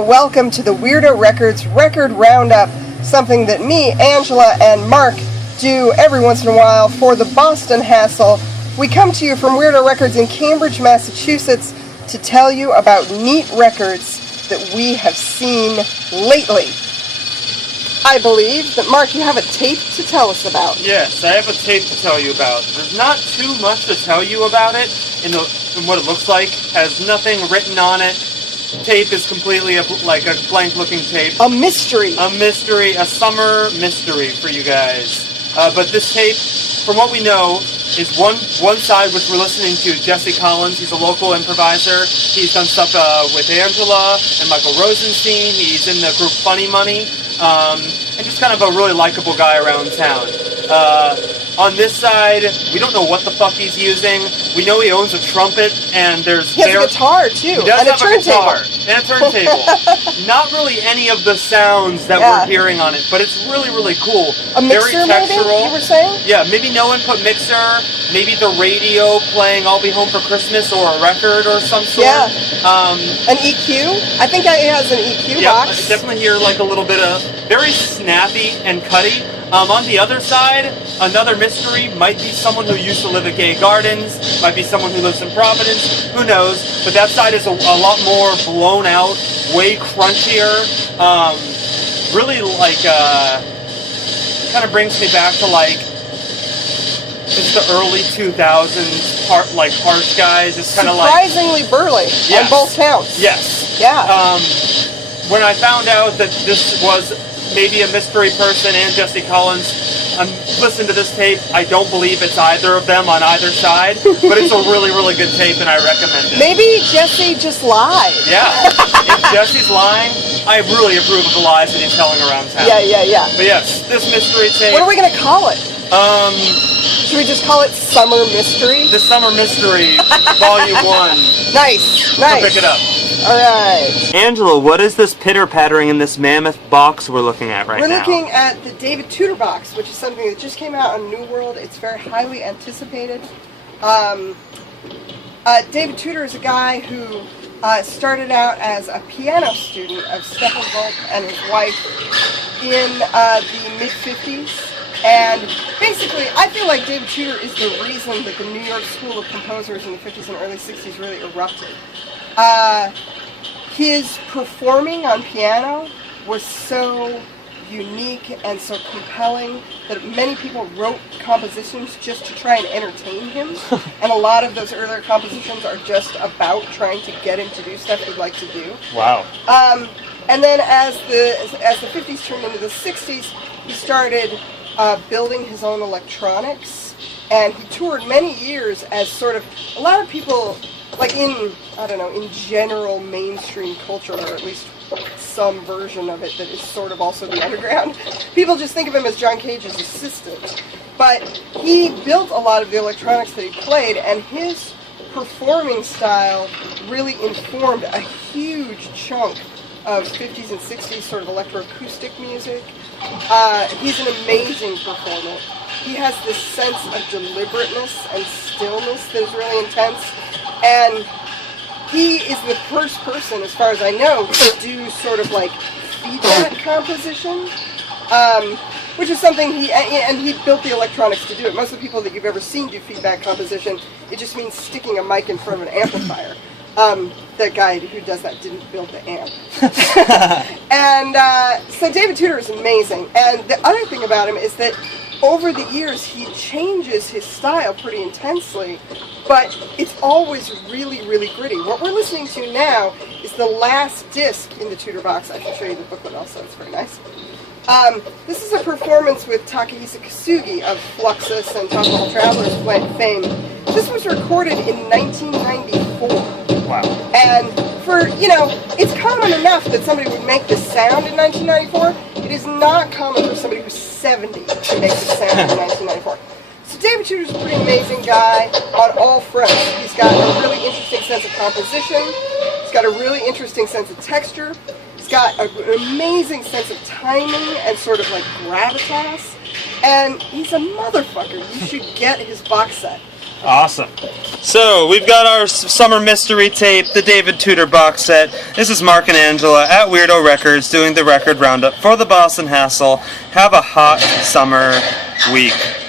welcome to the Weirdo Records Record Roundup, something that me, Angela, and Mark do every once in a while for the Boston Hassle. We come to you from Weirdo Records in Cambridge, Massachusetts to tell you about neat records that we have seen lately. I believe that, Mark, you have a tape to tell us about. Yes, I have a tape to tell you about. There's not too much to tell you about it in what it looks like. Has nothing written on it. Tape is completely like a blank-looking tape. A mystery. A mystery, a summer mystery for you guys. But this tape, from what we know, is one side, which we're listening to, Jesse Collins. He's a local improviser. He's done stuff with Angela and Michael Rosenstein. He's in the group Funny Money. And just kind of a really likable guy around town. On this side, we don't know what the fuck he's using. We know he owns a trumpet, and there's... He has a guitar, too, he does and have a turntable. And a turntable. Not really any of the sounds that we're hearing on it, but it's really, really cool. A mixer, very textural. Maybe, you were saying? Yeah, maybe no input mixer, maybe the radio playing I'll Be Home for Christmas or a record or some sort. Yeah. An EQ? I think it has an EQ box. I definitely hear like a little bit of very snappy and cutty. On the other side, another mystery might be someone who used to live at Gay Gardens, might be someone who lives in Providence, who knows, but that side is a lot more blown out, way crunchier, really like, kind of brings me back to like, just the early 2000s, harsh guys, it's kind of like... Surprisingly burly, on both counts. Yes. Yeah. When I found out that this was maybe a mystery person and Jesse Collins, I'm listening to this tape. I don't believe it's either of them on either side, but it's a really, really good tape, and I recommend it. Maybe Jesse just lied. Yeah. If Jesse's lying, I really approve of the lies that he's telling around town. Yeah. But yes, this mystery tape... What are we going to call it? Should we just call it Summer Mystery? The Summer Mystery, Volume 1. Nice. So pick it up. Alright. Angela, what is this pitter-pattering in this mammoth box we're looking at right now? We're looking at the David Tudor box, which is something that just came out on New World. It's very highly anticipated. David Tudor is a guy who started out as a piano student of Stephen Volk and his wife in the mid-50s. And basically, I feel like David Tudor is the reason that the New York School of Composers in the 50s and early 60s really erupted. His performing on piano was so unique and so compelling that many people wrote compositions just to try and entertain him. And a lot of those earlier compositions are just about trying to get him to do stuff he'd like to do. Wow. And then as the 50s turned into the 60s, he started building his own electronics, and he toured many years as sort of, a lot of people, like in general mainstream culture, or at least some version of it that is sort of also the underground, people just think of him as John Cage's assistant. But he built a lot of the electronics that he played, and his performing style really informed a huge chunk of 50s and 60s sort of electroacoustic music. He's an amazing performer. He has this sense of deliberateness and stillness that is really intense, and he is the first person, as far as I know, to do sort of like feedback composition, which is something he built the electronics to do it. Most of the people that you've ever seen do feedback composition, it just means sticking a mic in front of an amplifier. The guy who does that didn't build the amp. And so David Tudor is amazing. And the other thing about him is that over the years he changes his style pretty intensely, but it's always really, really gritty. What we're listening to now is the last disc in the Tudor box. I should show you the booklet also, it's very nice. This is a performance with Takahisa Kasugi of Fluxus and Top Level Travelers fame. This was recorded in 1994. Wow. And for, it's common enough that somebody would make this sound in 1994. It is not common for somebody who's 70 to make this sound in 1994. So David Tudor's a pretty amazing guy on all fronts. He's got a really interesting sense of composition. He's got a really interesting sense of texture. He's got an amazing sense of timing and sort of like gravitas. And he's a motherfucker. You should get his box set. Awesome. So, we've got our summer mystery tape, the David Tudor box set. This is Mark and Angela at Weirdo Records doing the record roundup for the Boston Hassle. Have a hot summer week.